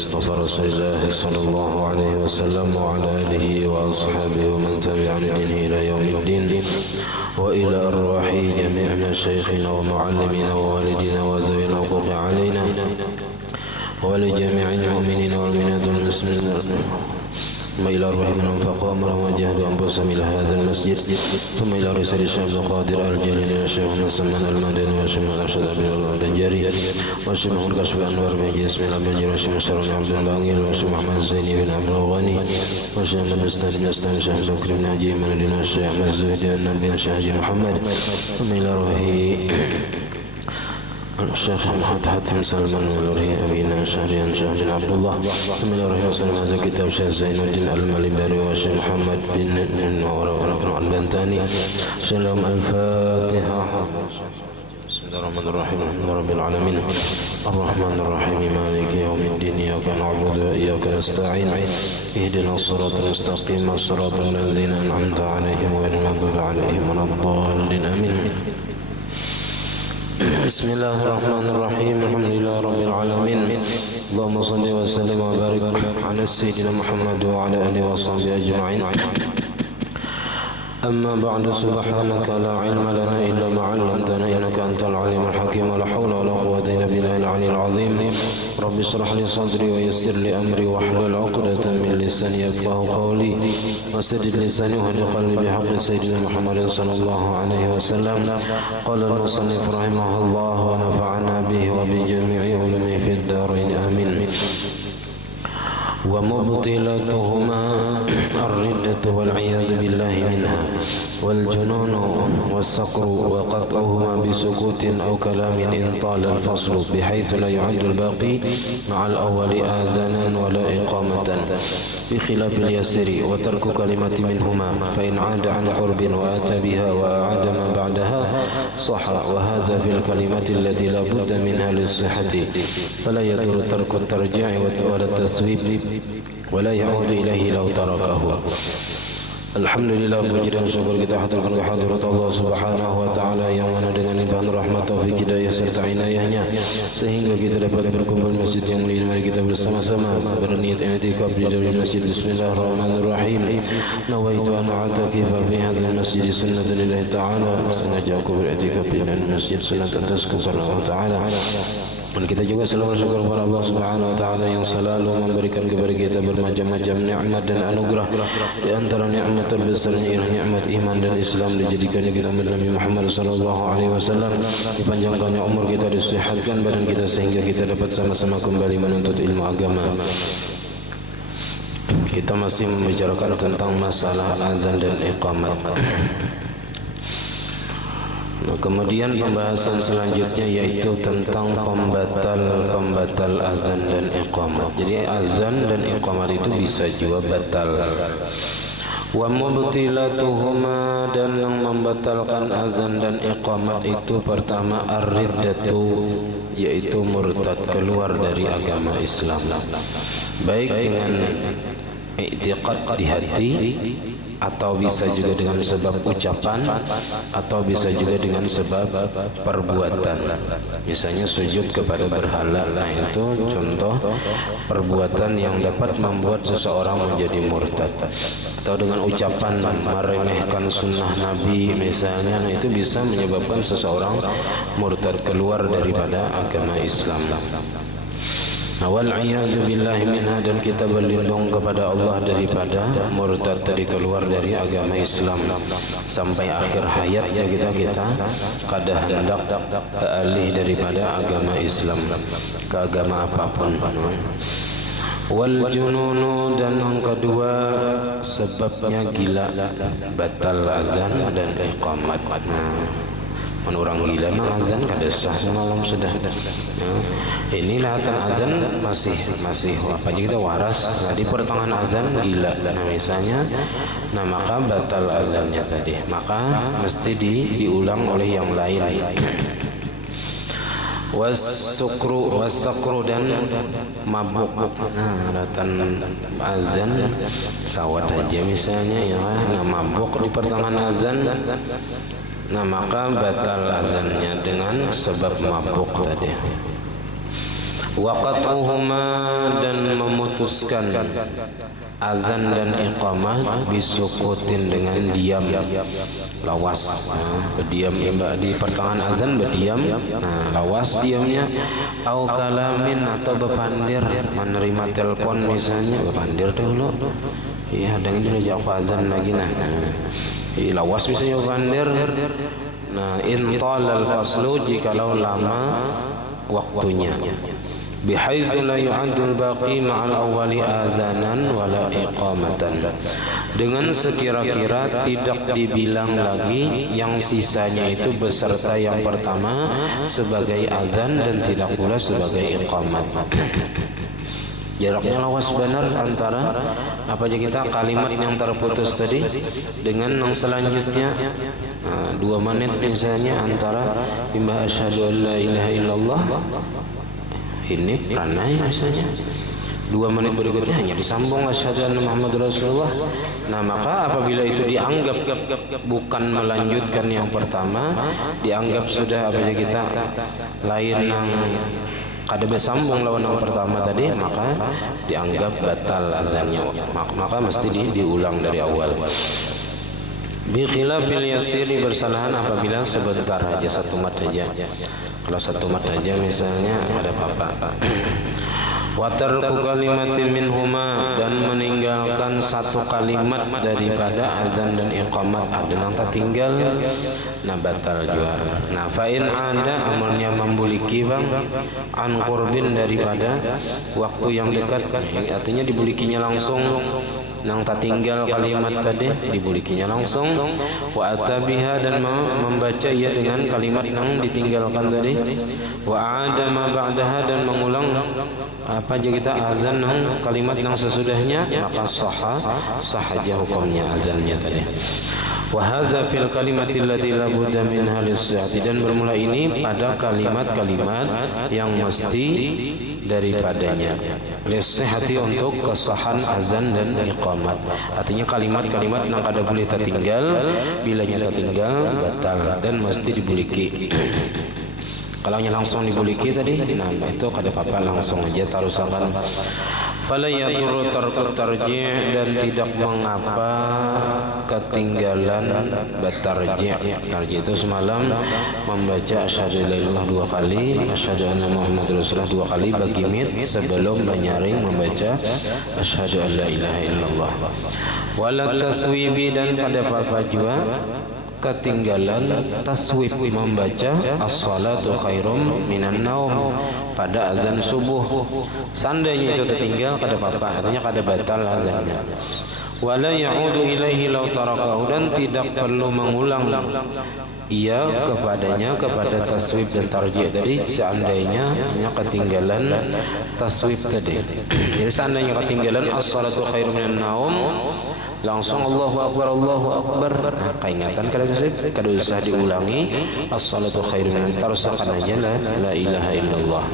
المصطفى رسول الله صلى الله عليه وسلم وعلى آله وأصحابه ومن تبع دينه إلى يوم الدين وإلى أرواح جميع مشايخنا ومعلمينا ووالدينا وذوي الحقوق علينا ولجميع المؤمنين والمؤمنات والمسلمين ثم إلى أرواح من أنفقوا أمرهم وجاهدوا أنفسهم إلى هذا المسجد ثم إلى رسالة الشيخ عبد القادر الجليل والشيخ محمد سلمان المدني والشيخ الأرشد عبد البنجري والشيخ محمد كشف أنور بن جسم البنجري والشيخ مشرف عبد الباقي والشيخ محمد الزيني بن عبد الغني والشيخ محمد مستعد الشيخ بكر بن عجيب من الدين والشيخ أحمد الزهدي والنبي والشيخ حجي محمد ثم إلى روح الشيخ محمد حاتم سلمان والوري أبينا شهريان شيخ بن عبد الله ثم إلى روح وسلم هذا كتاب شيخ زين الدين المالباري والشيخ محمد بن البنتاني سلام الفاتحة. بسم الله الرحمن الرحيم الحمد لله رب العالمين الرحمن الرحيم مالك يوم الدين إياك نعبد وإياك نستعين اهدنا الصراط المستقيم صراط الذين أنعمت عليهم غير المغضوب عليهم ولا الضالين آمين. بسم الله الرحمن الرحيم الحمد لله رب العالمين اللهم صل وسلم وبارك على سيدنا محمد وعلى آله وصحبه أجمعين. أما بعد سبحانك لا علم لنا إلا ما علمتنا إنك أنت العليم الحكيم ولا حول ولا قوة إلا بالله العلي العظيم. رب اشرح لي صدري ويسر لي أمري واحلل عقدة من لساني يفقهوا قولي وسدد لساني واهد قلبي بحق سيدنا محمد صلى الله عليه وسلم. قال المصنف رحمه الله ونفعنا به وبجميع علومه في الدارين آمين. ومبطلتهما الردة والعياذ بالله منها والجنون والسقر وقطعهما بسكوت أو كلام إن طال الفصل بحيث لا يعد الباقي مع الأول آذانا ولا إقامة بخلاف اليسر وترك كلمة منهما فإن عاد عن قرب وآتى بها وأعاد ما بعدها صح وهذا في الكلمة التي لا بد منها للصحة فلا يدور ترك الترجيع ولا التثويب ولا يعود إليه لو تركه. Alhamdulillah, puji dan syukur kita haturkan kehadirat Allah Subhanahu wa taala yang mana dengan limpahan rahmat taufik hidayah serta inayahnya sehingga kita dapat berkumpul masjid yang mulia. Mari kita bersama-sama berniat i'tikaf di dalam masjid. Bismillahirrahmanirrahim. Nawaitu an a'takifa fi hadzal masjid sunnatan lillahi ta'ala. Sengaja aku beriktikaf di dalam masjid sunnatan atas kepada Allah taala. Dan kita juga selalu bersyukur kepada Allah Subhanahu wa taala yang selalu memberikan kepada kita bermacam-macam nikmat dan anugerah. Di antara nikmat terbesar ialah nikmat iman dan Islam, dijadikannya kita umat Nabi Muhammad sallallahu alaihi wasallam, dipanjangkannya umur kita, disehatkan badan kita sehingga kita dapat sama-sama kembali menuntut ilmu agama. Kita masih membicarakan tentang masalah azan dan iqamat. Nah, kemudian pembahasan selanjutnya yaitu tentang pembatal azan dan iqamat. Jadi azan dan iqamat itu bisa juga batal. Wa mubtilatuhuma, dan yang membatalkan azan dan iqamat itu pertama ar-riddatu, yaitu murtad, keluar dari agama Islam. Baik dengan i'tiqad di hati, atau bisa juga dengan sebab ucapan, atau bisa juga dengan sebab perbuatan. Misalnya sujud kepada berhala, nah itu contoh perbuatan yang dapat membuat seseorang menjadi murtad. Atau dengan ucapan meremehkan sunnah Nabi misalnya, nah itu bisa menyebabkan seseorang murtad, keluar daripada agama Islam. Wal'iyadu billahi minha, dan kita berlindung kepada Allah daripada murtad tadi, keluar dari agama Islam sampai akhir hayatnya kita kada hendak beralih daripada agama Islam ke agama apapun. Wal jununu, dan yang kedua sebabnya gila, batal azan dan iqamat. Orang gila mah azan kada sah semalam sudah. Inilah azan masih apa aja kita waras. Nah, di pertengahan azan gila. Nah misalnya, nah maka batal azannya tadi. Maka mesti diulang oleh yang lain. Wasakru, dan mabuk. Nah datang azan sawat aja misalnya ya, nah mabuk di pertengahan azan. Nah maka batal azannya dengan sebab mabuk tadi. Waqatuhuma dan memutuskan azan dan iqamah bisukutin dengan diam, lawas, berdiam di pertengahan azan berdiam, lawas diamnya, au kalamin atau bepandir, menerima telepon misalnya bepandir dulu, iya dengan dulu jawab azan lagi lawas misalnya bepandir. Nah, in talal faslu jikalau lama waktunya, bihaitsu la yu'addul baqi ma'al awwali adzanan wala iqamatan, dengan sekira-kira tidak dibilang lagi yang sisanya itu beserta yang pertama sebagai azan dan tidak pula sebagai iqamat. Jaraknya lawas benar antara apa aja kita kalimat yang terputus tadi dengan yang selanjutnya. 2 menit misalnya antara imbah asyhadu an la ilaha illallah ini pranay misalnya, 2 menit berikutnya hanya disambung asyhadu anna muhammadur rasulullah. Nah, maka apabila itu dianggap bukan melanjutkan yang pertama, dianggap sudah apa aja kita lain yang kada bersambung lawan yang pertama tadi, maka dianggap batal azannya, maka mesti diulang dari awal. Bi khilafil yasiri, bersalahan apabila sebentar aja, 1 mat aja. Kalau 1 mat aja misalnya ada apa-apa. Wa tarku kalimatin minhuma, dan meninggalkan 1 kalimat daripada azan dan iqamat ada yang tertinggal, nah batal juga. Nah, fa in ada amalnya membuliki bang an qurbin, daripada waktu yang dekat, artinya dibulikinya langsung. Nang tertinggal kalimat tadi dibulikinya langsung, wa atabiha, dan membaca ia dengan kalimat yang ditinggalkan tadi, wa ada ma ba'daha, dan mengulang apa aja kita azan nang kalimat yang sesudahnya, maka sah aja hukumnya azannya tadi. Wa hadza fil kalimati allati la budda minha lis-sihhati, dan bermula ini pada kalimat-kalimat yang mesti daripadanya lis-sihhati, untuk kesahan azan dan iqamat. Artinya kalimat-kalimat yang kada boleh tertinggal, bilanya tertinggal batal dan mesti dibuliki. Kalau langsung dibuliki tadi, nah itu kada apa-apa, langsung aja tarusakan. Fala yadurru tarku tarji', dan tidak mengapa ketinggalan batarji'. Tarji' itu semalam membaca asyhadu an la ilaha illallah 2 kali, asyhadu anna muhammadur rasulullah 2 kali bagi mit sebelum menyaring membaca asyhadu an la ilaha illallah. Wala taswibi, dan pada apa juga ketinggalan taswib membaca as-salatu khairum minan naum pada azan subuh. Seandainya itu tertinggal kada apa-apa, artinya kada batal azannya. Wala ya'udu ilaihi law tarakahu, dan tidak perlu mengulang ia kepadanya, kepada taswib dan tarji' tadi, seandainya ketinggalan taswib tadi. Jadi seandainya ketinggalan as-salatu khairum minan naum, langsung Allahu Akbar, Allahu Akbar. Nah, keingatan kada usah diulangi as-salatu khairun min, tarusakan aja la ilaha illallah.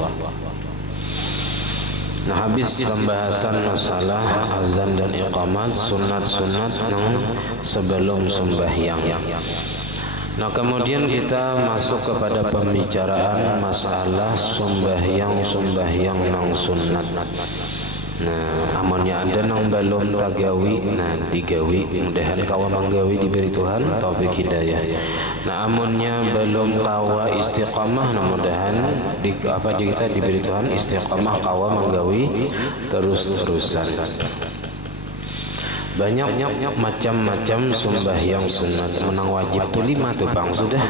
Nah, habis pembahasan masalah azan dan iqamat, sunat-sunat sebelum sembahyang. Nah, kemudian kita masuk kepada pembicaraan masalah sembahyang nang sunat. Nah, amonnya ada nang belum tagawi, nah digawi, mudahan kawa manggawi diberi Tuhan taufik hidayah. Nah, amonnya belum kawa istiqamah, nah mudahan apa aja kita diberi Tuhan istiqamah kawa manggawi terus-terusan. Banyak macam-macam sembahyang sunat. Menang wajib tuh 5 tuh bang, sudah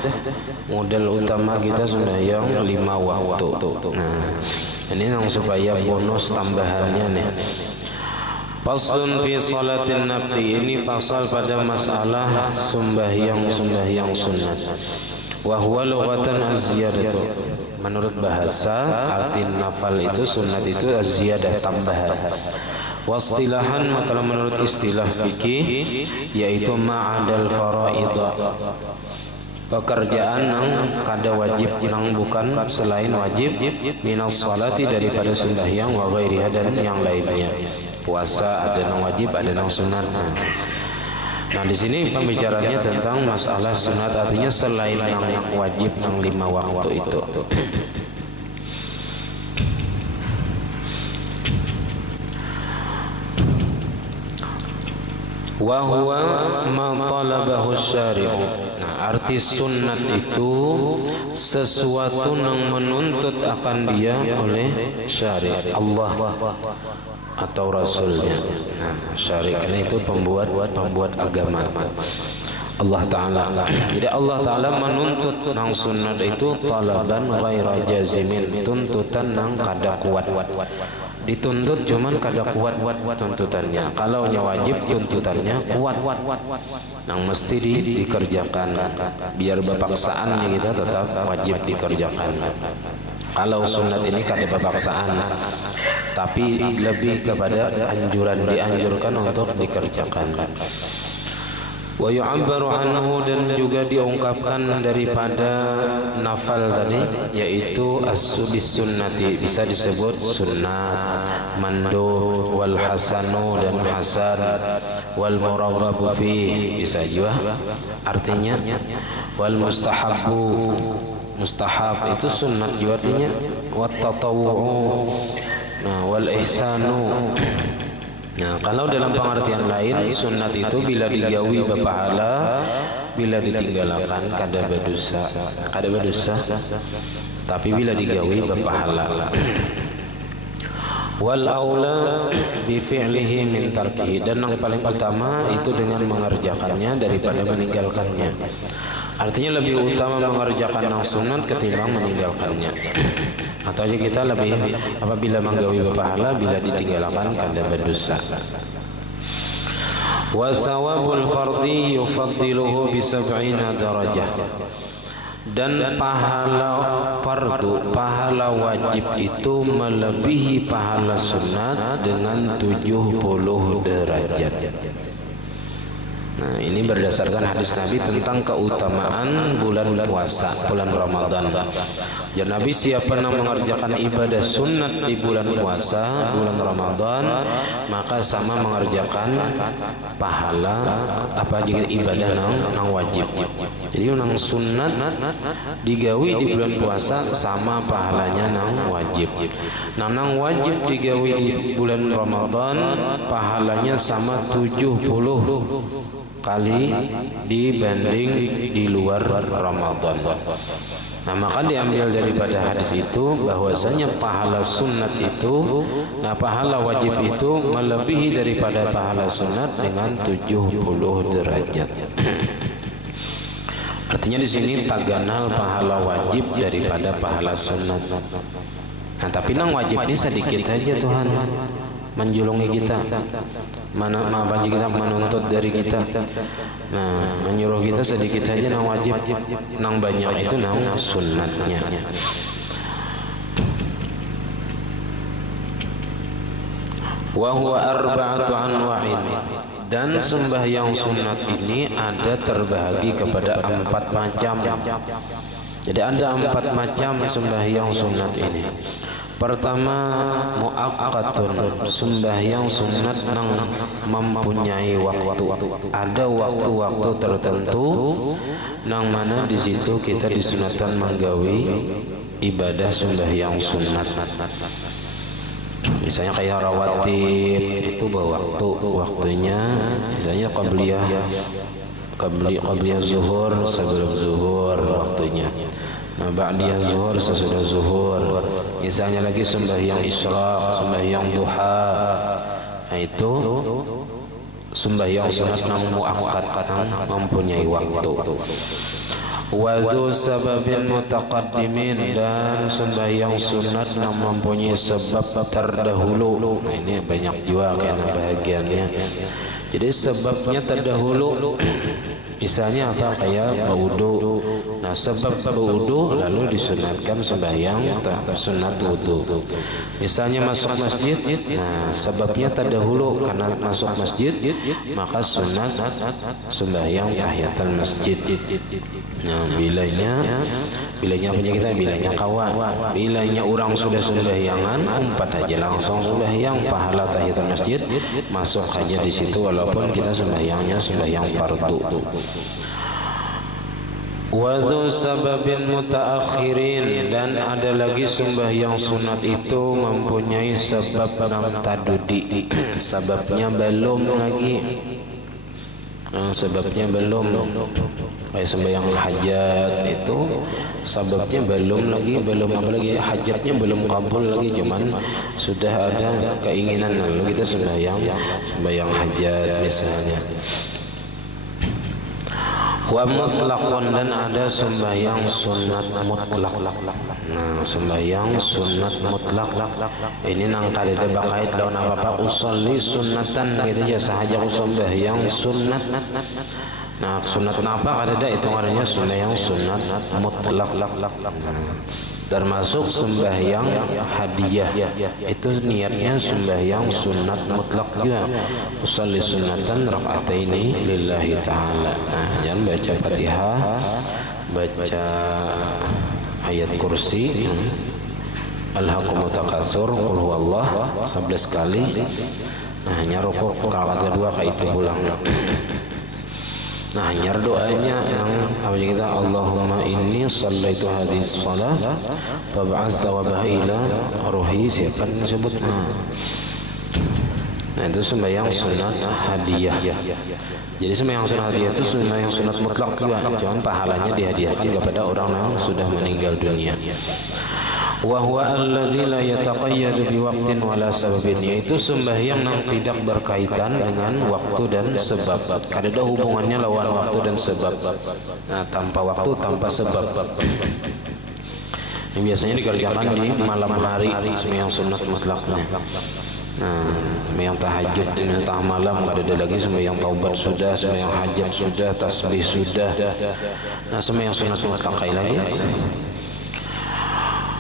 modal utama kita sembahyang 5 waktu. Nah, ini yang supaya bonus tambahannya nih. Faslun fi salatin nafli, ini pasal pada masalah sembahyang sunat. Wa huwa lughatan az-ziyadatu, menurut bahasa arti nafal itu sunat itu az-ziyadah, tambahan. Wastilahan, maka menurut istilah fikih yaitu ma'adal faraidha, pekerjaan yang kada wajib, yang bukan selain wajib, minas salati, daripada sembahyang, wa ghairiha, dan yang lainnya. Puasa ada yang wajib, ada yang sunat. Nah, di sini pembicaranya tentang masalah sunat, artinya selain yang wajib yang 5 waktu itu. wa huwa ma talabahu syari'u. Nah, arti sunnat itu sesuatu yang menuntut akan dia oleh syari' Allah atau Rasulnya. Nah, syari' karena itu pembuat agama Allah Ta'ala. Jadi Allah Ta'ala menuntut nang sunnat itu talaban ghaira jazimin, tuntutan nang kada kuat. Dituntut cuman kada kuat tuntutannya. Kalau wajib tuntutannya kuat. Nang mesti dikerjakan. Biar bapaksaannya kita tetap wajib dikerjakan. Kalau sunat ini kada bapaksaan, tapi lebih kepada dianjurkan untuk dikerjakan. Wa yu'abbaru anhu, dan juga diungkapkan daripada nafal tadi, yaitu as-subis sunnati, bisa disebut sunnat, mandub, wal hasanu dan hasan, wal muraghabu fi, bisa juga artinya wal mustahabu, mustahab itu sunnat juga artinya, wat tatawwu, nah wal ihsanu. Nah, kalau dalam pengertian lain, sunnat itu bila digawi berpahala, bila ditinggalkan kada berdosa, tapi bila digawi berpahala. Wal aula bi fi'lihi min tarkihi, dan yang paling utama itu dengan mengerjakannya daripada meninggalkannya. Artinya lebih utama mengerjakan yang sunat ketimbang meninggalkannya. Atau aja kita lebih apabila menggawi berpahala, bila ditinggalkan kada berdosa. Wa sawabul fardhi yufaddiluhu bi 70 darajah. Dan pahala fardu, pahala wajib itu melebihi pahala sunat dengan 70 derajat. Nah, ini berdasarkan hadis Nabi tentang keutamaan bulan puasa, bulan Ramadan. Ya Nabi, siapa yang mengerjakan ibadah sunat di bulan puasa, bulan Ramadan, maka sama mengerjakan pahala apa jika ibadah nang wajib. Jadi nang sunat digawi di bulan puasa sama pahalanya nang wajib. Nah, nang wajib digawi di bulan Ramadan pahalanya sama 70 kali dibanding di luar Ramadan. Nah, maka diambil daripada hadis itu bahwasanya pahala sunat itu, nah pahala wajib itu melebihi daripada pahala sunat dengan 70 derajat. Artinya di sini taganal pahala wajib daripada pahala sunat. Nah, tapi nang wajib ini sedikit saja Tuhan menjulungi kita, apa kita menuntut dari kita. Nah, menyuruh kita sedikit saja nang wajib, nang banyak itu nang sunnatnya. Wa huwa arba'atu anwa'in, dan sembahyang sunat ini ada terbahagi kepada 4 macam. Jadi ada 4 macam sembahyang sunat ini. Pertama, muaqqatun, sembahyang sunat yang mempunyai waktu. Ada waktu-waktu tertentu nang mana di situ kita disunatkan menggawi ibadah sembahyang sunat. Misalnya kayak rawatib itu waktunya, misalnya qabliyah zuhur, sebelum zuhur waktunya. Nah, ba'diyah zuhur, sesudah zuhur. Misalnya lagi sembahyang isyraq, sembahyang duha. Nah, itu sembahyang sunat yang muaqqat, mempunyai waktu. Wa dzu sababin mutaqaddimin, dan sembahyang sunat yang mempunyai sebab terdahulu. Nah, ini banyak juga karena bahagiannya. Jadi sebabnya terdahulu. Misalnya apa, kayak berwudu. Nah, sebab berwudu lalu disunatkan sembahyang sunat wudu. Misalnya masuk masjid, nah sebabnya terdahulu karena masuk masjid, maka sunat sembahyang tahiyatul masjid. Nah, bilanya punya kita, bilanya kawan. Bilanya orang sudah sembahyangan, umpat aja langsung sembahyang pahala tahiyatul masjid, masuk saja di situ walaupun kita sembahyangnya sembahyang fardu. Wa dzu sababin mutaakhirin, dan ada lagi sembahyang sunat itu mempunyai sebab yang tadudi, sebabnya belum lagi. sebabnya belum. Kayak sembahyang hajat itu sebabnya belum lagi, apalagi hajatnya belum kabul lagi, cuman sudah ada keinginan lalu kita sembahyang hajat misalnya. Wa mutlaqun, dan ada sembahyang sunat mutlak. Nah, sembahyang sunat mutlak ini nang kadeda bakait lawan apa usolli sunnatan gitu aja sahaja sembahyang sunat. Nah, sunat apa kadeda itu artinya sembahyang sunat mutlak. Termasuk sembahyang hadiah itu niatnya sembahyang sunat mutlak juga. Usolli sunnatan raka'ataini lillahi ta'ala. Nah, jangan baca Fatihah, baca ayat kursi, alhaqumut takatsur, qul huwallah 11 kali. Nah, hanya rukuk kalau kedua kayak itu pulang. Nah, hanya doanya yang apa kita, Allahumma inni shallaitu hadhihi shalah fab'ats thawabaha ila ruhi, siapa disebut. Nah, itu sembahyang sunat hadiah. Jadi sembahyang sunat hadiah itu sembahyang sunat mutlak juga, cuman pahalanya dihadiahkan kepada orang yang sudah meninggal dunia. Wa huwa alladzi la yataqayyadu biwaqtin wala sababin, yaitu sembahyang yang tidak berkaitan dengan waktu dan sebab. Kadada hubungannya lawan waktu dan sebab. Nah, tanpa waktu, tanpa sebab. Yang biasanya dikerjakan di malam hari sembahyang sunat mutlaknya. Nah, sembahyang tahajud di tengah malam, kadada lagi sembahyang taubat sudah, sembahyang hajat sudah, tasbih sudah. Nah, sembahyang sunat mutlak lagi.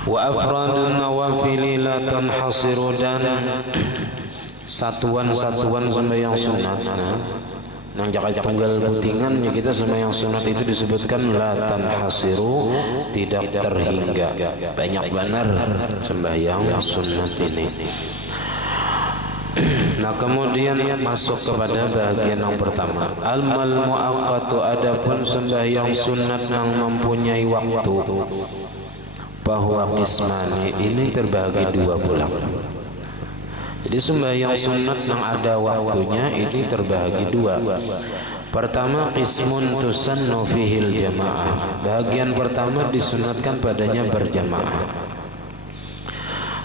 Wa afradun nawafili la tanhasiru, dan satuan-satuan sembahyang sunat. Nang jaga tunggal putingannya kita sembahyang sunat itu disebutkan la tanhasiru, tidak terhingga. Banyak benar sembahyang sunat ini. Nah, kemudian masuk kepada bagian yang pertama, al-mal muaqqatu, adapun sembahyang sunat yang mempunyai waktu. Bahwa qismani, ini terbagi dua pula. Jadi sembahyang sunat yang ada waktunya ini terbagi dua. Pertama, qismun tusannu fihil jamaah, bagian pertama disunatkan padanya berjamaah.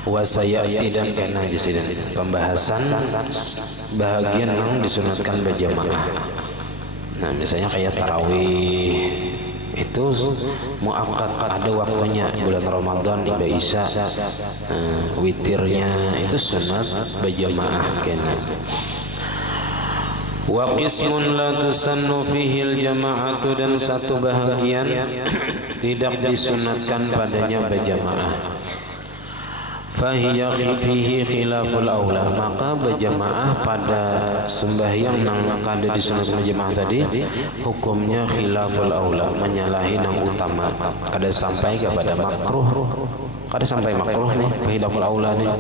Wa sayati, dan karena di sini pembahasan bagian yang disunatkan berjamaah. Nah, misalnya kayak tarawih itu muakkad, ada waktunya, bulan Ramadan ibadah Isya, witirnya itu sunat berjamaah kena. Wa qismun la tusannu fihil jama'atu, dan satu bahagian tidak disunatkan padanya berjamaah. Fahiya fihi khilaful aula, maka berjamaah pada sembahyang yang kada disunat berjamaah tadi hukumnya khilaful aula, menyalahi yang utama. Kada sampai kepada makruh, kada sampai makruh nih khilaful aula nih.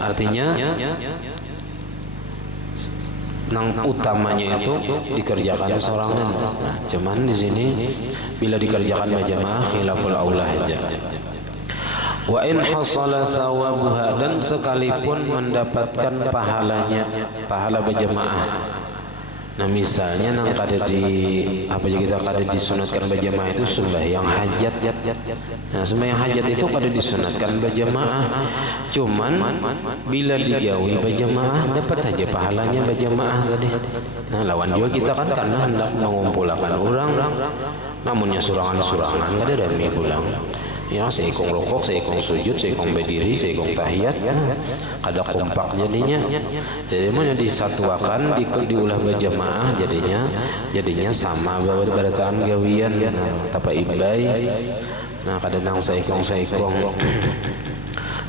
Artinya yang utamanya itu dikerjakan sorangan. Cuman di sini bila dikerjakan berjamaah khilaful aula aja. Wa in hasala sawabuha, dan sekalipun mendapatkan pahalanya, pahala berjamaah. Nah, misalnya nang kada di apa aja kita kada disunatkan berjamaah itu sembahyang hajat. Nah, sembahyang hajat itu kada disunatkan berjamaah. Cuman bila digawi berjamaah dapat saja pahalanya berjamaah tadi. Nah, lawan juga kita kan karena hendak mengumpulkan orang, namunnya surangan-surangan kada rame pulang. Ya, seikong rokok, seikong sujud, seikong berdiri, seikong tahiyat, kada kompak jadinya. Jadi mana disatuakan, diulah berjamaah, jadinya sama berdasarkan gawian. Nah, tapa ibai. Nah, kada nang seikong.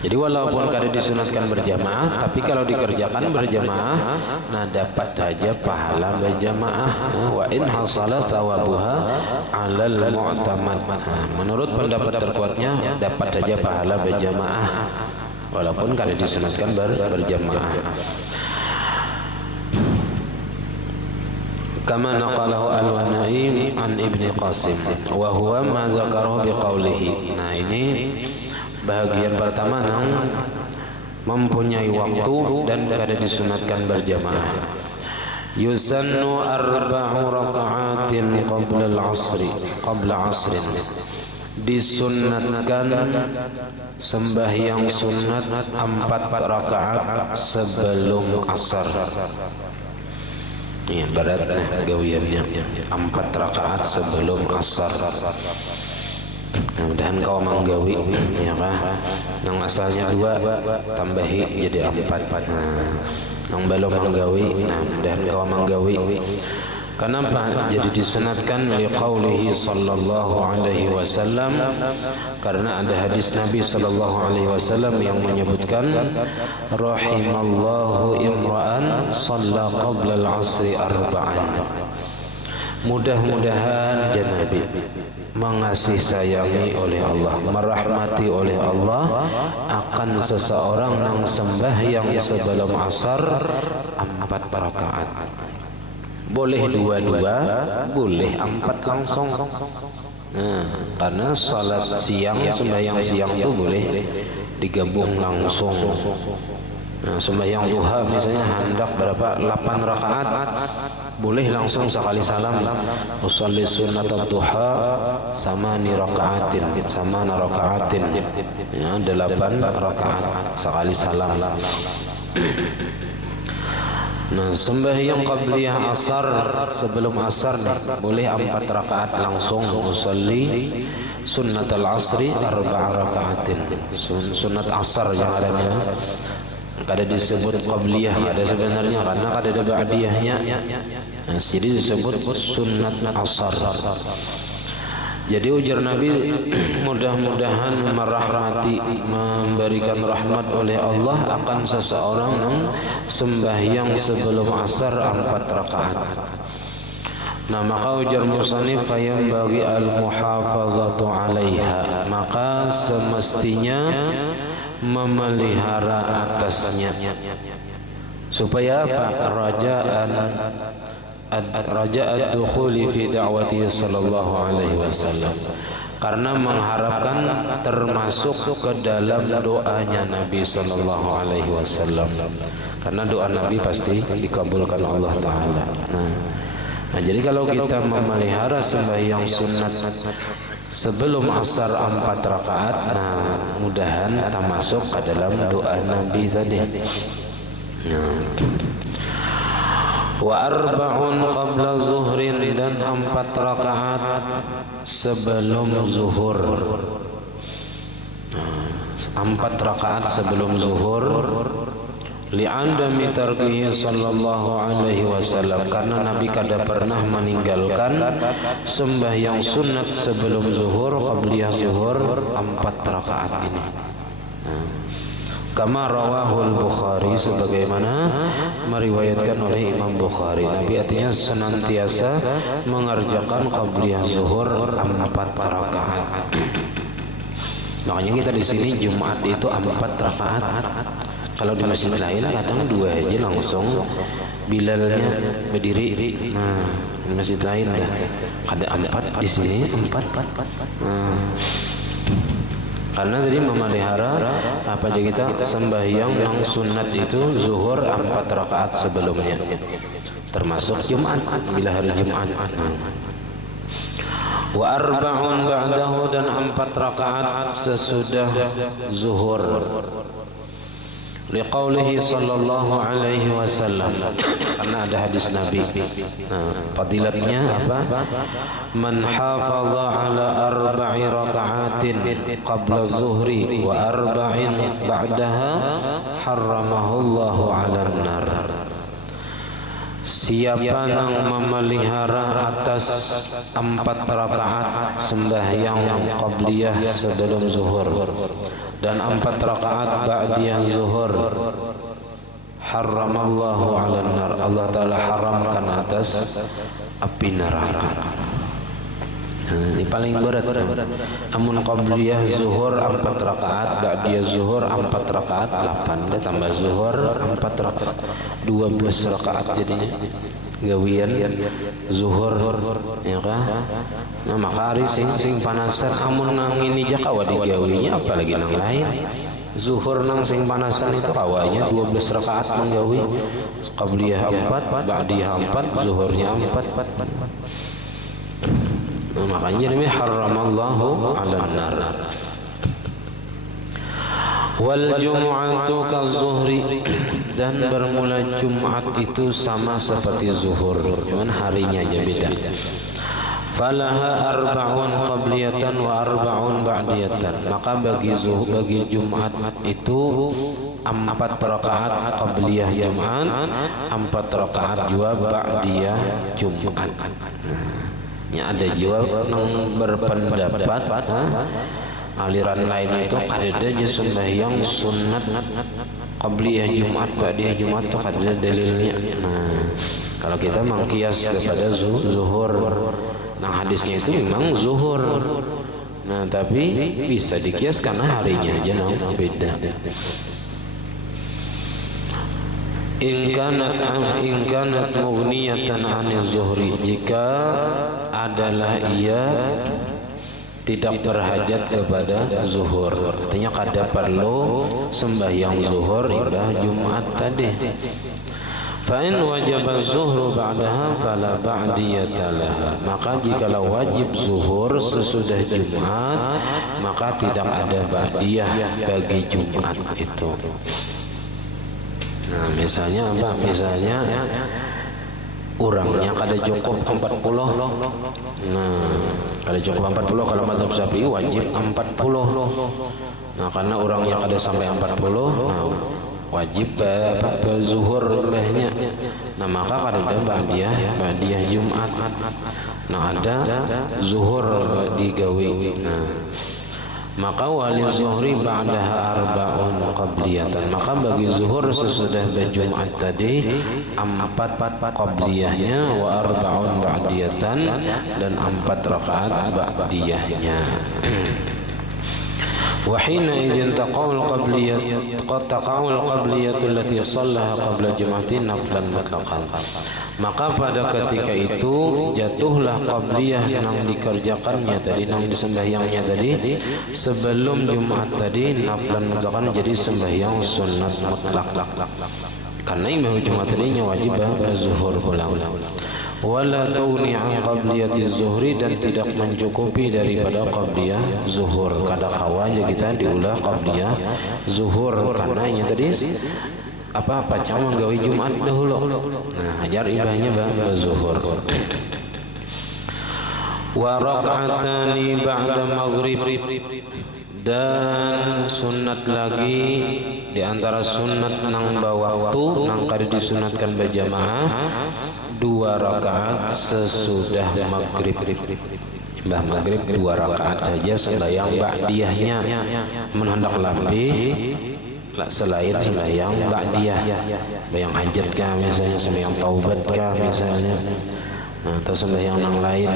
Jadi walaupun kada disunatkan berjamaah, tapi kalau dikerjakan berjamaah, nah dapat saja pahala berjamaah. Wa in hasala sawabuha 'alal mu'tamad. Menurut pendapat terkuatnya dapat saja pahala berjamaah walaupun kada disunatkan berjamaah. Kama naqalahu al-Wana'i an Ibni Qasim wa huwa ma dzakarahu biqaulihi. Nah, ini bahagian pertama yang mempunyai waktu dan kada disunatkan berjamaah. Yusannu arba'u raka'atin qabla asrin. Disunnatkan sembahyang sunat 4 rakaat sebelum asar. Ini berat gawiannya, 4 rakaat sebelum asar. Mudah-mudahan kau manggawi ya kah? Yang asalnya 2 tambahi jadi 4. Yang belum manggawi, mudah-mudahan kau manggawi. Kenapa jadi disunatkan? Liqaulihi sallallahu alaihi wasallam, karena ada hadis Nabi sallallahu alaihi wasallam yang menyebutkan rahimallahu imra'an shalla qabla al-'asri arba'an. Mudah-mudahan ya Nabi mengasih sayangi oleh Allah, merahmati oleh Allah akan seseorang yang sembahyang sebelum asar 4 rakaat. Boleh 2, boleh 4 langsung. Karena salat siang, sembahyang siang itu boleh digabung langsung. Sembahyang duha misalnya hendak berapa? 8 rakaat. Boleh langsung sekali salam. Usolli sunnat duha samani rakaatin. Ya, 8 rakaat sekali salam. Nah, sembahyang qabliyah asar sebelum asar nih, boleh 4 rakaat langsung. Usolli sunnat al-asri 4 rakaatin. Sunat asar yang adanya kada disebut qabliyah, ada sebenarnya karena kada ada ba'diyahnya. Nah, jadi disebut sunnat asar. Jadi ujar Nabi, mudah-mudahan merahmati, memberikan rahmat oleh Allah akan seseorang yang sembahyang sebelum asar 4 rakaat. Nah, maka ujar musannif fayam bagi al-muhafazatu 'alaiha, maka semestinya memelihara atasnya. Supaya apa? Raja'at dukhuli fi da'wati sallallahu alaihi wasallam, karena mengharapkan termasuk ke dalam doanya Nabi sallallahu alaihi wasallam, karena doa Nabi pasti dikabulkan Allah taala. Nah, jadi kalau kita memelihara sembahyang sunat sebelum asar 4 rakaat, nah mudahan termasuk ke dalam doa Nabi tadi. Wa arba'un qabla zuhrin, dan 4 rakaat sebelum zuhur. 4 rakaat sebelum zuhur. Li'andami tarkihi sallallahu alaihi wasallam, karena Nabi kada pernah meninggalkan sembahyang sunat sebelum zuhur, qabliyah zuhur 4 rakaat ini. Kama rawahul Bukhari, sebagaimana meriwayatkan oleh Imam Bukhari. Nabi artinya senantiasa mengerjakan qabliyah zuhur 4 rakaat. Makanya kita di sini Jumat itu 4 rakaat. Kalau di masjid lain kadang 2 aja langsung, bilalnya berdiri. Nah, di masjid lain dah ada 4, di sini 4. Karena tadi memelihara apa aja kita sembahyang yang sunat itu zuhur 4 rakaat sebelumnya, termasuk Jumat bila hari Jumat. Wa arba'un ba'dahu, dan 4 rakaat sesudah zuhur. Liqaulihi sallallahu alaihi wasallam, karena ada hadis Nabi. Fadilatnya apa? Man hafaza ala 4 raka'atin qabla zuhri wa 4 ba'daha harramahu Allahu 'alan nar. Siapa yang memelihara atas 4 rakaat sembahyang qabliyah sebelum zuhur dan 4 rakaat ba'diyah zuhur, haramallahu 'alan nar, Allah taala haramkan atas api neraka. Ini paling berat. Amun qabliyah zuhur 4 rakaat, ba'diyah zuhur 4 rakaat, 8 dia tambah zuhur 4 rakaat, 12 rakaat jadinya gawian zuhur ya kah. Nah, maka hari sing panasan amun nang ini jakawa digawinya apalagi nang lain. Zuhur nang sing panasan itu awalnya 12 rakaat menggawi, qabliyah 4, ba'diyah 4, zuhurnya 4. Nah, makanya ini haramallahu 'alan nar. Wal jumu'atu kazuhri, dan bermula Jumat itu sama seperti zuhur, cuman harinya aja beda. Falaha arba'un qabliyatan wa arba'un ba'diyatan, maka bagi Jumat itu 4 rakaat qabliyah Jumat, 4 rakaat juga ba'diyah Jumat. Ya ada juga yang berpendapat aliran lain itu kadada aja sembahyang sunat qabliyah Jumat ba'diyah Jumat itu kadada dalilnya. Nah, kalau kita mengkias kepada zuhur, nah hadisnya itu memang zuhur. Nah, tapi bisa dikias karena harinya aja beda. In kanat mughniyatan 'anil zuhri, jika adalah ia tidak berhajat kepada zuhur, artinya kada perlu sembahyang zuhur ibadah Jumat tadi. Fa in wajaba zuhru ba'daha fala ba'diyata laha, maka jikalau wajib zuhur sesudah Jumat, maka tidak ada ba'diyah bagi Jumat itu. Nah, misalnya apa? Misalnya orangnya kada cukup 40. Nah, kada cukup 40 kalau mazhab Syafi'i wajib 40. Nah, karena orangnya kada sampai 40, nah wajib zuhur mbahnya. Nah, maka kada ada ba'diyah Jumat. Nah, ada zuhur digawi. Nah, maka wali zuhri ba'daha arba'un qabliyatan, maka bagi zuhur sesudah Jumat tadi 4 qabliyahnya, wa arba'un ba'diyatan, dan 4 rakaat ba'diyahnya. Wa hina idzin taqawul qabliyatu allati shallaha qabla jum'atin naflan mutlaqan, maka pada ketika itu jatuhlah qabliyah yang dikerjakannya tadi, yang disembahyangnya tadi sebelum Jumat tadi, naflan mutlaqan, jadi sembahyang sunat mutlak. Karena imam Jumat tadinya wajib zuhur pulang. Wala tawni an qabliyati zuhri, dan tidak mencukupi daripada qabliyah zuhur. Kada khawaja kita diulah qabliyah zuhur, karena ini tadi apa cang menggawi Jumat dahulu. Nah, hajar ibahnya zuhur. Wa raka'atani ba'da maghrib, dan sunat lagi di antara sunat nang bawa waktu nang kada disunatkan berjamaah 2 rakaat sesudah maghrib. Mbah maghrib 2 rakaat saja sembahyang ba'diyahnya, menhendak lebih selain sembahyang ba'diyah, sembahyang hajat kah misalnya, sembahyang taubat kah misalnya, nah, atau sembahyang yang lain.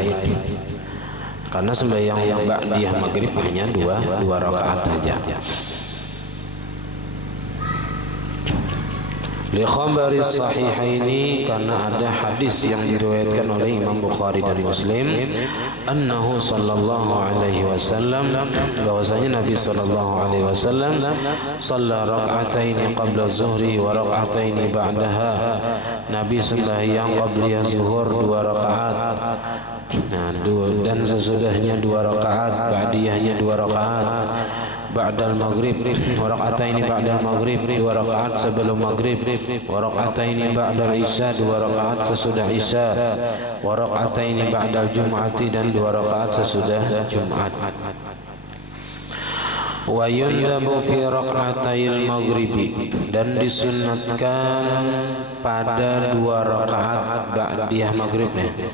Karena sembahyang yang ba'diyah maghrib hanya 2 rakaat saja. Li khabari sahihaini, karena ada hadis yang diriwayatkan oleh Imam Bukhari dan Muslim, annahu sallallahu alaihi wasallam, bahwasanya Nabi sallallahu alaihi wasallam shalla rak'ataini qabla zuhri wa rak'ataini ba'daha, Nabi sembahyang qabliyah zuhur 2 rakaat, nah, dan sesudahnya 2 rakaat, ba'diyahnya 2 rakaat, ba'dal maghrib wa rak'ataini ba'dal maghrib 2 rakaat sebelum maghrib, wa rak'ataini ba'dal isya 2 rakaat sesudah isya, wa rak'ataini ba'dal jum'ati, dan 2 rakaat sesudah Jumat. Wa yundabu fi rak'atayil maghribi, dan disunatkan pada 2 rakaat ba'diyah maghrib nih,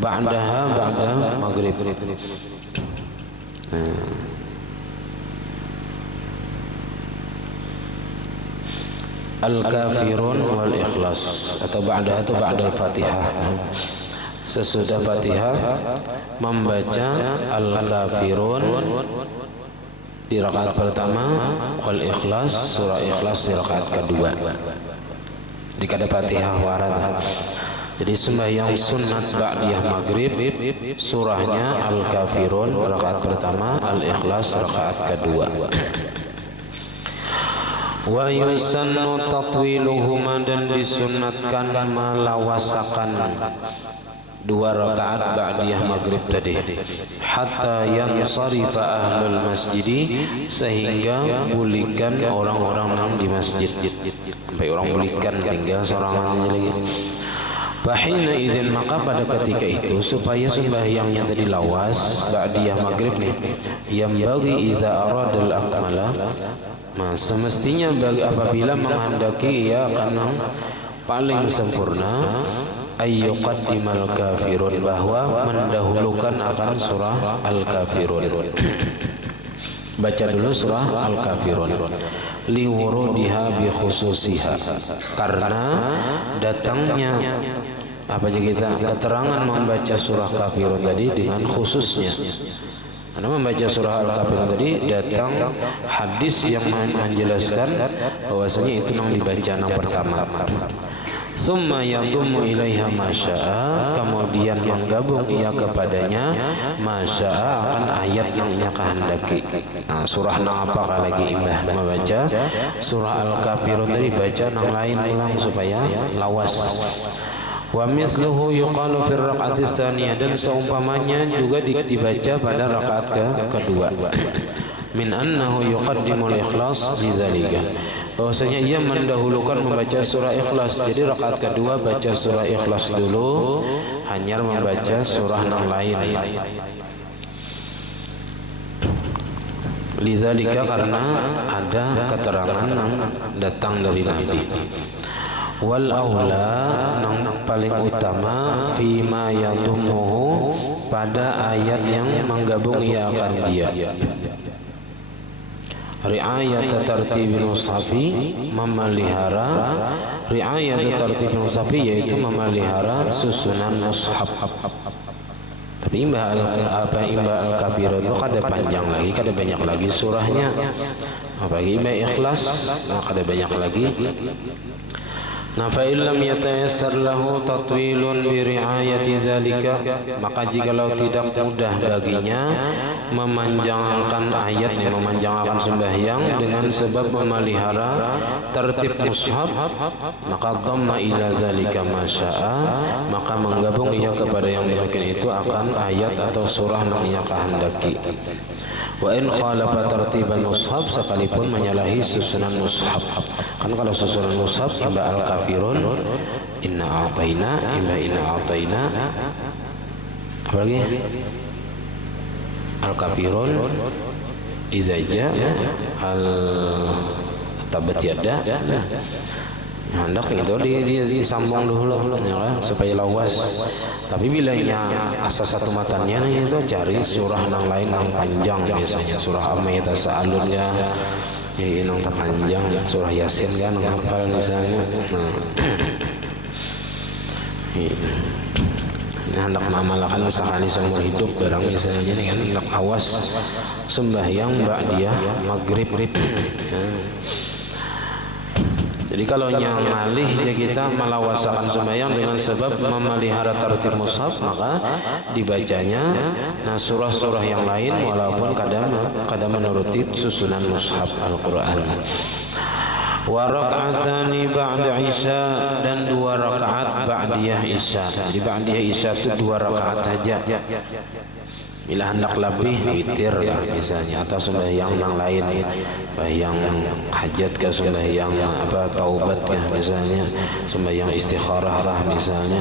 ba'daha ba'dal maghrib. Al-kafirun wal ikhlas, atau ba'daha atau ba'dal fatihah, sesudah fatihah membaca al-kafirun di rakaat pertama, wal ikhlas, surah ikhlas di rakaat kedua. Di kada fatihah warat. Jadi sembahyang sunat ba'diyah maghrib, surahnya al-kafirun rakaat pertama, al-ikhlas rakaat kedua. Wa yusannu tatwiluhuma, dan disunatkan melawasakan 2 rakaat ba'diyah maghrib tadi, hatta yansarifa ahlul masjidi, sehingga bulikan orang-orang yang di masjid, sampai orang bulikan tinggal seorang lagi. Fahina idzin, maka pada ketika itu, supaya sembahyangnya tadi lawas ba'diyah maghrib nih, yang bagi idza aradal akmala, semestinya apabila menghendaki ia akan paling sempurna, ayyuqaddimal kafirun, bahwa mendahulukan akan surah Al-Kafirun. Baca dulu surah Al-Kafirun, liwurudiha bi khususiha, karena datangnya apa aja kita keterangan membaca surah Kafirun tadi dengan khususnya. Karena membaca surah Al-Kafirun tadi datang hadis yang menjelaskan bahwasanya itu yang dibaca yang pertama. Summa yadummu ilaiha masya'a, kemudian menggabung ia kepadanya masya'a, akan ayat yang ia kehendaki. Nah, surah nang apakah lagi imbah membaca surah Al-Kafirun tadi, baca nang lain ulang supaya lawas. Wa misluhu yuqalu fi raq'ati tsaniyah, dan seumpamanya juga dibaca pada rakaat kedua. Min annahu yuqaddimul ikhlas bidzalika, bahwasanya ia mendahulukan membaca surah Ikhlas. Jadi rakaat kedua baca surah Ikhlas dulu, hanya membaca surah yang lain. Lidzalika, karena ada keterangan yang datang dari Nabi. Wal aula, yang paling utama, fima yadumuhu, pada ayat yang menggabung ia akan dia. Ri'ayat tartibil mushafi, memelihara ri'ayat tartibil mushafi, yaitu memelihara susunan mushaf. Tapi imbah Al-Kafirun itu kada panjang lagi, kada banyak lagi surahnya. Apalagi imbah Ikhlas, kada banyak lagi. Nah, fa illam yatayassar lahu tatwilun bi ri'ayati dzalika, maka jikalau tidak mudah baginya memanjangkan ayatnya, memanjangkan sembahyang dengan sebab memelihara tertib mushaf, maka dhamma ila dzalika masya'a, maka menggabung ia kepada yang demikian itu akan ayat atau surah yang ia kehendaki. Wa in khalafa tartiban mushaf, sekalipun menyalahi susunan mushaf. Kan kalau susunan mushaf imba Al-Kafirun, inna a'tayna, imba inna a'tayna, apa lagi? Al-Kafirun, izaja, al-tabat yada. Hendak itu disambung dulu ya, supaya lawas. Tapi bila asa satu matanya itu cari surah yang lain yang panjang, biasanya surah Amma Tasa'alun ya, yang terpanjang, surah Yasin kan hafal misalnya. Nah, hendak mengamalkan sekali seumur hidup barang misalnya, ini kan hendak awas sembahyang ba'diyah maghrib. Jadi kalau yang malih ya kita melawasakan sembahyang dengan sebab memelihara tertib mushaf, maka dibacanya surah-surah yang lain walaupun kadang menuruti susunan mushaf Al-Qur'an. Wa raka'atani ba'da isya, dan 2 rakaat ba'diyah isya. Jadi ba'diyah isya itu 2 rakaat saja. Bila hendak lebih witir ya, misalnya, atau sembahyang yang lain, sembahyang hajat ke, sembahyang apa taubat ke, misalnya sembahyang istikharah lah misalnya.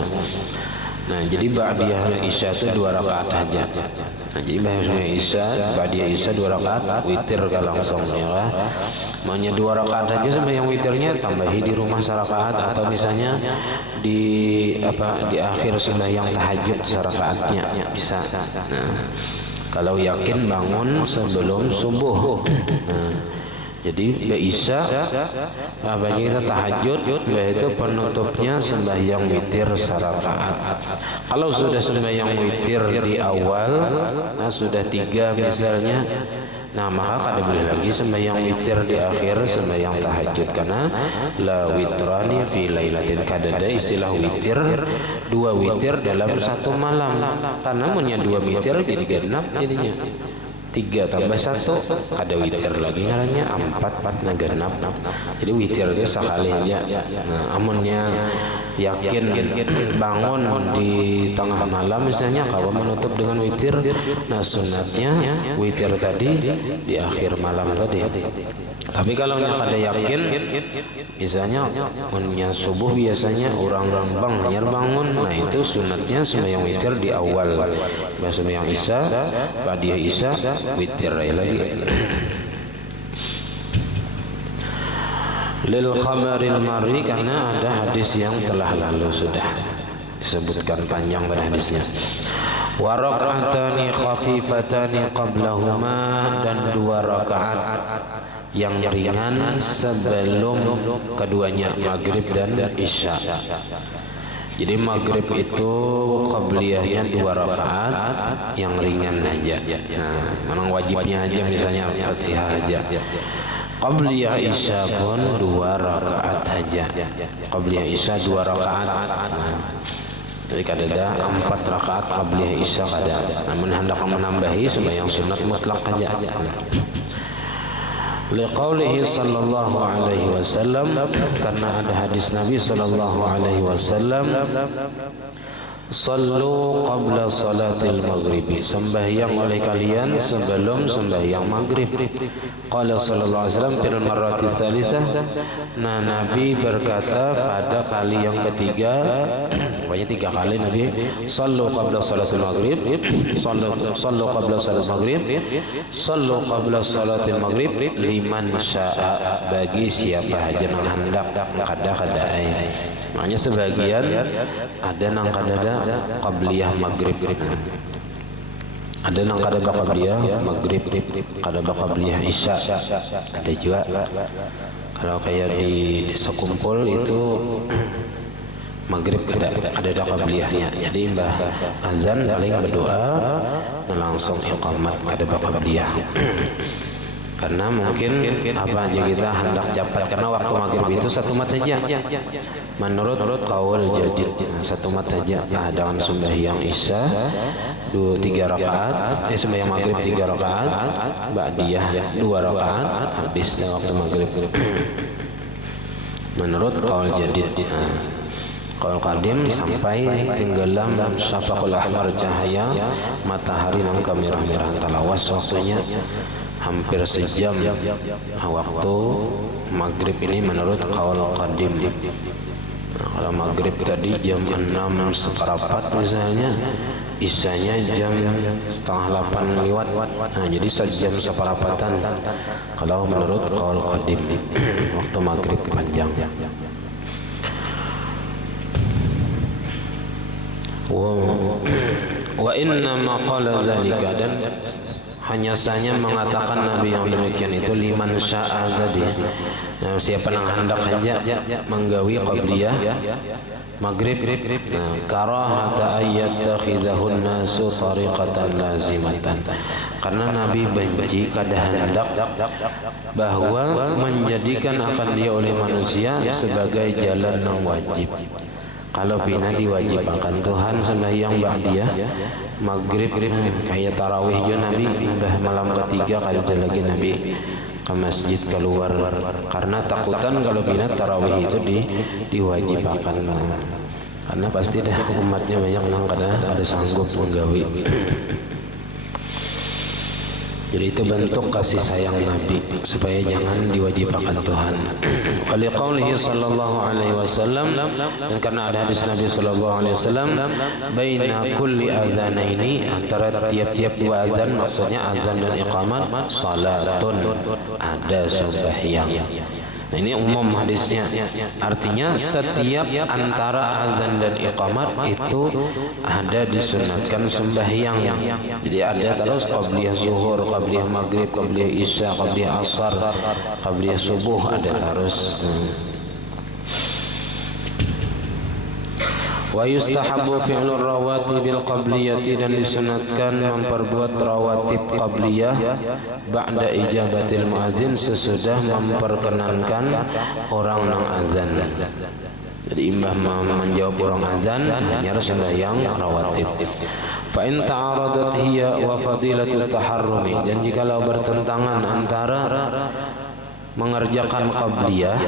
Nah, jadi ba'diyah isya itu 2 rakaat saja. Nah, jadi ba'diyah isya 2 rakaat witir ke langsung ya. Maunya 2 rakaat saja sembahyang witirnya, tambahi di rumah serakaat, atau misalnya di akhir sembahyang tahajud serakaatnya bisa. Nah, kalau yakin bangun sebelum subuh. Nah, jadi isya bagi kita tahajud, itu penutupnya sembahyang witir serakaat. Kalau sudah sembahyang witir di awal, nah sudah 3 misalnya, nah maka kada boleh lagi sembahyang witir di akhir sembahyang tahajud, karena la witrani fi lailatin, kada ada istilah witir 2 witir dalam 1 malam, karena punya 2 witir jadi genap jadinya 3 tambah 1 kada witir lagi ngarannya 4 na genap. Jadi witir itu sekali aja. Nah, amunnya yakin bangun di tengah malam misalnya kalau menutup dengan witir, nah sunatnya witir tadi di akhir malam tadi. Tapi kalau kada yakin, misalnya punya subuh biasanya orang-orang bang hanya bangun, nah itu sunatnya sembahyang witir di awal, sembahyang isya, ba'diyah isya, witir lagi. Lil khabaril mar'i, karena ada hadis yang telah lalu sudah disebutkan panjang pada hadisnya. Wa raka'atani khafifatani qablahuma, dan 2 rakaat yang ringan sebelum keduanya, maghrib dan isya. Jadi maghrib itu qabliyahnya 2 rakaat yang ringan aja. Nah, memang wajibnya aja misalnya Fatihah aja. Qabliyah isya pun 2 rakaat aja. Qabliyah isya 2 rakaat. Nah, jadi kadada 4 rakaat qabliyah isya kada. Namun hendak menambahi sembahyang sunat mutlak aja. Liqaulihi sallallahu alaihi wasallam, karena ada hadis Nabi sallallahu alaihi wasallam, sallu qabla salatil maghribi, sembahyang oleh kalian sebelum sembahyang maghrib. Qala sallallahu alaihi wasallam fil marrati tsalisah, nah Nabi berkata pada kali yang ketiga, banyak 3 kali Nabi sallu qabla salatil maghrib, sallu qabla salatil maghrib, sallu qabla salatil maghrib, liman syaa, bagi siapa saja yang hendak, kada ai. Makanya sebagian ada nang kadada qabliyah maghrib, ada nang kada qabliyah maghrib, kada qabliyah isya, ada juga. Kalau kayak di desa kumpul itu maghrib kada qabliyahnya, jadi mbah azan paling berdoa dan langsung iqamat, kada qabliyah. Karena mungkin apa aja kita hendak cepat, karena waktu maghrib itu 1 mat saja. Menurut qaul jadid 1 mat saja. Dengan sembahyang isya 3 rakaat, sembahyang maghrib 3 rakaat, ba'diyah 2 rakaat, habis waktu maghrib. Menurut qaul jadid. Qaul qadim sampai tenggelam syafaqul ahmar, cahaya matahari nang kemerah-merahan talawas, waktunya hampir sejam waktu maghrib ini menurut qaul qadim. Nah, kalau maghrib tadi jam 6:15 misalnya, isyanya jam 7:30 lewat. Nah, jadi sejam seperempatan kalau menurut qaul qadim waktu maghrib panjang. Wa inna ma qala zalika, dan hanya saja mengatakan Nabi yang demikian itu liman syaa tadi. Nah, siapa yang hendak saja menggawi qabliyah maghrib, karahata ayyattakhidhahun nasu tariqatan lazimatan, karena Nabi benci kada hendak bahwa menjadikan akan dia oleh manusia sebagai jalan yang wajib. Kalau bina diwajibkan Tuhan sembahyang ba'diyah maghrib kayak tarawih juga Nabi malam ketiga kali ada lagi Nabi ke masjid keluar, karena takutan kalau bina tarawih itu diwajibkan, karena pasti dah umatnya banyak nang kada sanggup menggawi. Jadi itu bentuk kasih sayang Nabi supaya jangan diwajibkan Tuhan. Oleh qaulihi sallallahu alaihi wasallam, dan karena ada hadis Nabi sallallahu alaihi wasallam, baina kulli adzanaini, antara tiap-tiap 2 azan, maksudnya azan dan iqamat, salatun, ada sembahyang. Nah, ini umum hadisnya, artinya setiap antara azan dan iqamat itu ada disunatkan sembahyang. Jadi ada terus qabliyah zuhur, qabliyah maghrib, qabliyah isya, qabliyah asar, qabliyah subuh, ada terus. Wa yustahabbu fi'lur rawatibil qabliyati, dan disunatkan memperbuat rawatib qabliyah ba'da ijabatil muadzin, sesudah memperkenankan orang nang azan. Jadi imbah menjawab orang azan hanya sembahyang rawatib. Fa in ta'aradat hiya wa fadilatut taharrumi, dan jikalau bertentangan antara mengerjakan qabliyah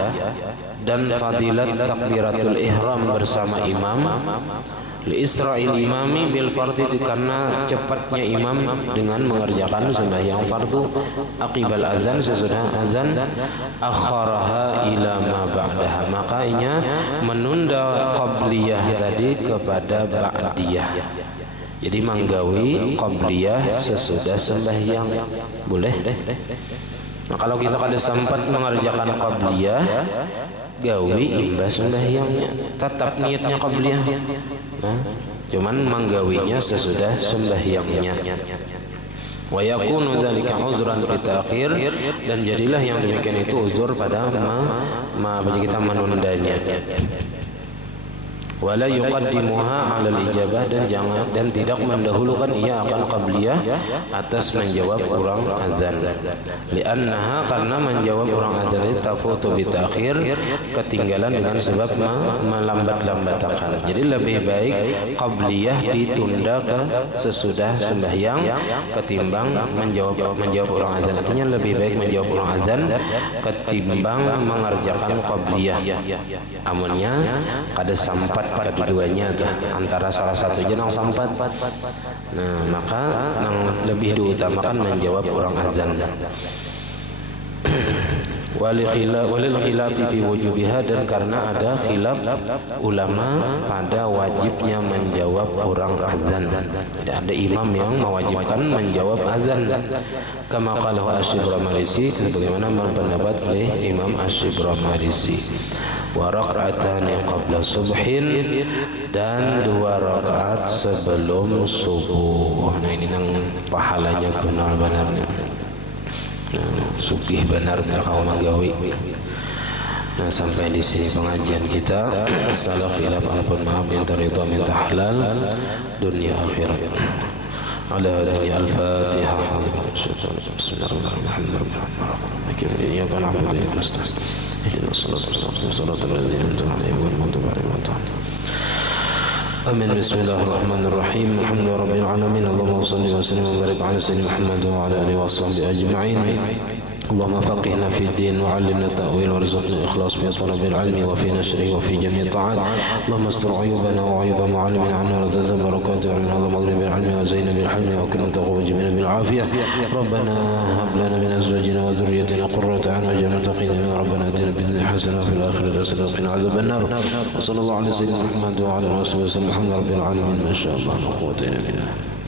dan fadilat takbiratul ihram bersama imam, li Isra'il imami bil fardi, karena cepatnya imam dengan mengerjakan sembahyang fardu, aqibal azan, sesudah azan, akharaha ila ma ba'daha, makanya menunda qabliyah tadi kepada ba'diyah. Jadi manggawi qabliyah sesudah sembahyang boleh. Nah, kalau kita kada sempat mengerjakan qabliyah, gawi imbas sembahyangnya, tetap niatnya qabliyah. Nah, cuman manggawinya sesudah sembahyangnya. Wa yakunu dzalika uzran fi ta'khir, dan jadilah yang demikian itu uzur pada kita menundanya. Wala yuqaddimuha 'alal ijabah, dan tidak mendahulukan ia akan qabliyah atas menjawab orang azan. Li'annaha, karena menjawab orang azan itu tafutu bi ta'khir, ketinggalan dengan sebab melambat-lambatkan. Jadi lebih baik qabliyah ditunda ke sesudah sembahyang ketimbang menjawab orang azan. Artinya lebih baik menjawab orang azan ketimbang mengerjakan qabliyah. Amunnya kada sampat keduanya tuh, antara salah satunya nang sampat. Nah, maka nang lebih diutamakan menjawab orang azan. Walil khilafi bi wujubiha, dan karena ada khilaf ulama pada wajibnya menjawab orang azan. Tidak ada imam yang mewajibkan menjawab azan. Kama qala Asy-Syibramarisi, sebagaimana berpendapat oleh Imam Asy-Syibramarisi. Wa rak'atani qabla subhin, dan 2 rakaat sebelum subuh. Nah, ini nang pahalanya kenal benarnya. Nah, sugih benar kau magawi. Nah, sampai di sini pengajian kita. Salah khilaf, apapun maaf, minta ridha, minta halal dunia akhirat. Ala hadhihi al-Fatihah. Bismillahirrahmanirrahim. Ya kana abdu ya nasta'in. Ihdinas siratal ladzina an'amta 'alaihim ghairil maghdubi 'alaihim waladdallin. Amin. Bismillahirrahmanirrahim. Alhamdulillahi rabbil alamin. Allahumma shalli wa sallim wa barik ala sayyidina Muhammad wa ala alihi washabbihi ajma'in. Allahumma faqihna fi din wa 'allimna ta'wil warzuqna ikhlas fi talabil ilmi wa fi nashrihi wa fi jami' ta'at. Allahumma astur 'uyubana wa 'uyuba mu'allimina 'anna wa tazal barakatuhu 'alina. Allahumma agrim bil 'ilmi wa zayyina bil hilmi wa kun taqawwajina bil 'afiyah. Rabbana hab lana min azwajina wa dhurriyyatina qurrata a'yun waj'alna muttaqina imama. Rabbana atina fid dunya hasanah wa fil akhirati hasanah wa qina 'adzaban nar. Wa sallallahu 'ala sayyidina Muhammad wa 'ala alihi wa sahbihi wa sallam. Alhamdulillahi rabbil alamin. Ma sha Allah, la quwwata illa billah.